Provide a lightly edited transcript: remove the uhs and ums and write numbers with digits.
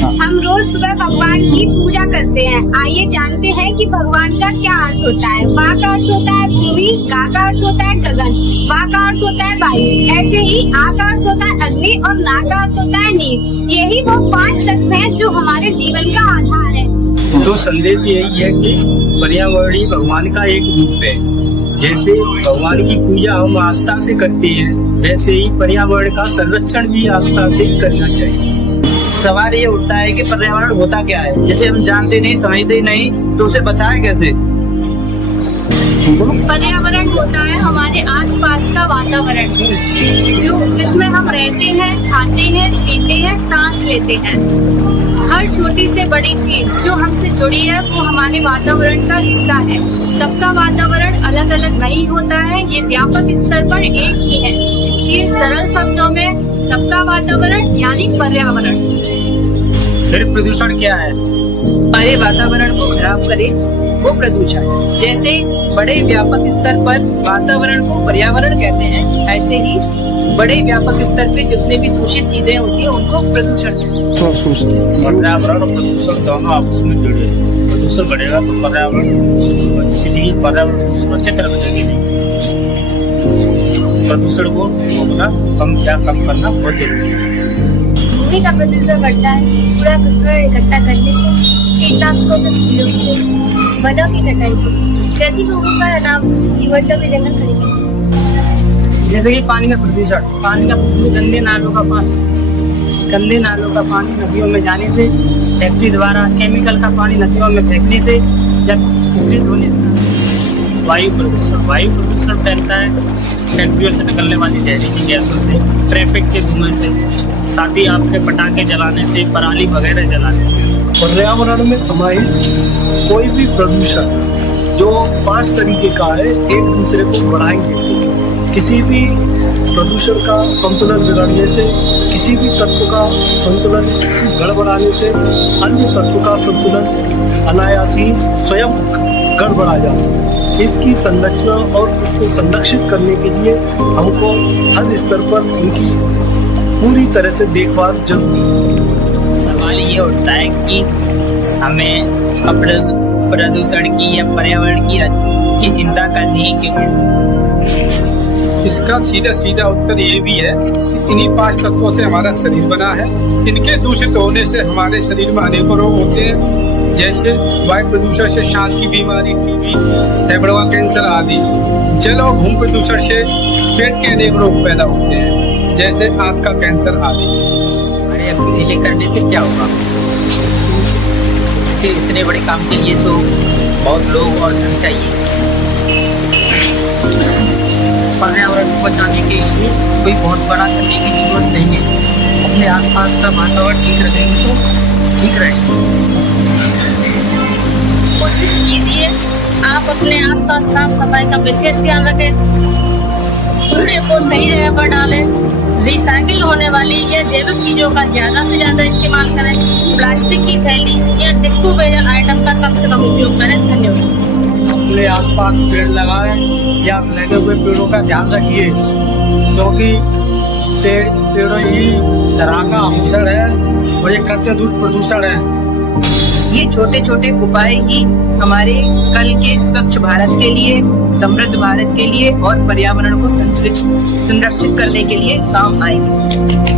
हम रोज सुबह भगवान की पूजा करते हैं। आइए जानते हैं कि भगवान का क्या अर्थ होता है। वाह का अर्थ होता है पृथ्वी, का अर्थ होता है गगन, वाह का अर्थ होता है वायु, ऐसे ही आ का अर्थ होता है अग्नि और ना का अर्थ होता है नीर। यही वो 5 तत्व हैं जो हमारे जीवन का आधार है। तो संदेश यही है कि पर्यावरण ही भगवान का एक रूप है। जैसे भगवान की पूजा हम आस्था से करते हैं, वैसे ही पर्यावरण का संरक्षण भी आस्था से ही करना चाहिए। सवाल ये उठता है कि पर्यावरण होता क्या है, जिसे हम जानते नहीं, समझते नहीं, तो उसे बचाएं कैसे? पर्यावरण होता है हमारे आसपास का वातावरण, जिसमें हम रहते हैं, खाते हैं, पीते हैं, सांस लेते हैं। हर छोटी से बड़ी चीज जो हमसे जुड़ी है वो हमारे वातावरण का हिस्सा है। सबका वातावरण अलग अलग नहीं होता है, ये व्यापक स्तर पर एक ही है। इसलिए सरल शब्दों में सबका वातावरण यानी पर्यावरण। फिर प्रदूषण क्या है? हमारे वातावरण को खराब करे वो प्रदूषण। जैसे बड़े व्यापक स्तर पर वातावरण को पर्यावरण कहते हैं, ऐसे ही बड़े व्यापक स्तर पे जितने भी दूषित चीजें होती हैं उनको प्रदूषण कहते हैं। पर्यावरण और प्रदूषण दोनों आपस में जुड़े हैं। प्रदूषण बढ़ेगा तो पर्यावरण दूषित होगा, इसीलिए पर्यावरण को सुरक्षित रखने के लिए प्रदूषण को रोकना, कम करना बहुत जरूरी है। भूमि का प्रदूषण बढ़ता है कूड़ा कचरा इकट्ठा करने से, कीटनाशकों के प्रयोग से, वनों की कटाई से, कृषि भूमि पर अनावश्यक से सीवरटों में जंगल खरीदने। जैसे कि पानी का प्रदूषण, गंदे नालों का पानी नदियों में जाने से, फैक्ट्री द्वारा केमिकल का पानी नदियों में फेंकने से या मिश्रित होने से। वायु प्रदूषण फैलता है फैक्ट्रियों से निकलने वाली जहरीली गैसों से, ट्रैफिक के धुएं से, साथ ही आपके पटाखे जलाने से, पराली वगैरह जलाने से। पर्यावरण में समाहित कोई भी प्रदूषण जो 5 तरीके का है, एक दूसरे को बढ़ाएंगे। किसी भी प्रदूषण का संतुलन बिगड़ने से, किसी भी तत्व का संतुलन गड़बड़ाने से अन्य तत्व का संतुलन अनायास ही स्वयं गड़बड़ा जाता है। इसकी संरचना और इसको संरक्षित करने के लिए हमको हर स्तर पर इनकी पूरी तरह से देखभाल जरूरी है। सवाल ये उठता है कि हमें प्रदूषण की या पर्यावरण की चिंता करनी ही क्यों? इसका सीधा उत्तर ये भी है कि इन्हीं 5 तत्वों से हमारा शरीर बना है। इनके दूषित होने से हमारे शरीर में अनेकों रोग होते हैं, जैसे वायु प्रदूषण से सांस की बीमारी, टीबी, फेफड़ों का कैंसर आदि। जल और भूमि प्रदूषण से पेट के अनेक रोग पैदा होते हैं, जैसे आंत का कैंसर आदि। बड़े अकेले करने से क्या होगा? इसके इतने बड़े काम के लिए तो बहुत लोग और धन चाहिए। पर्यावरण को बचाने के लिए कोई बहुत बड़ा करने की जरूरत नहीं है। अपने आसपास का वातावरण ठीक रखेंगे तो ठीक रहेगा। कोशिश कीजिए आप अपने आसपास साफ सफाई का विशेष ध्यान रखें, कूड़े को सही जगह पर डालें, रिसाइकिल होने वाली या जैविक चीजों का ज्यादा से ज्यादा इस्तेमाल करें, प्लास्टिक की थैली या डिस्पोजेबल आइटम का कम से कम उपयोग करें। धन्यवाद। अपने आसपास पेड़ लगाएं या लगे हुए पेड़ों का ध्यान रखिए, क्योंकि पेड़ों ही धरा का आभूषण है और ये करते दूर प्रदूषण है। ये छोटे छोटे उपाय ही हमारे कल के स्वच्छ भारत के लिए, समृद्ध भारत के लिए और पर्यावरण को संरक्षित करने के लिए काम आएंगे।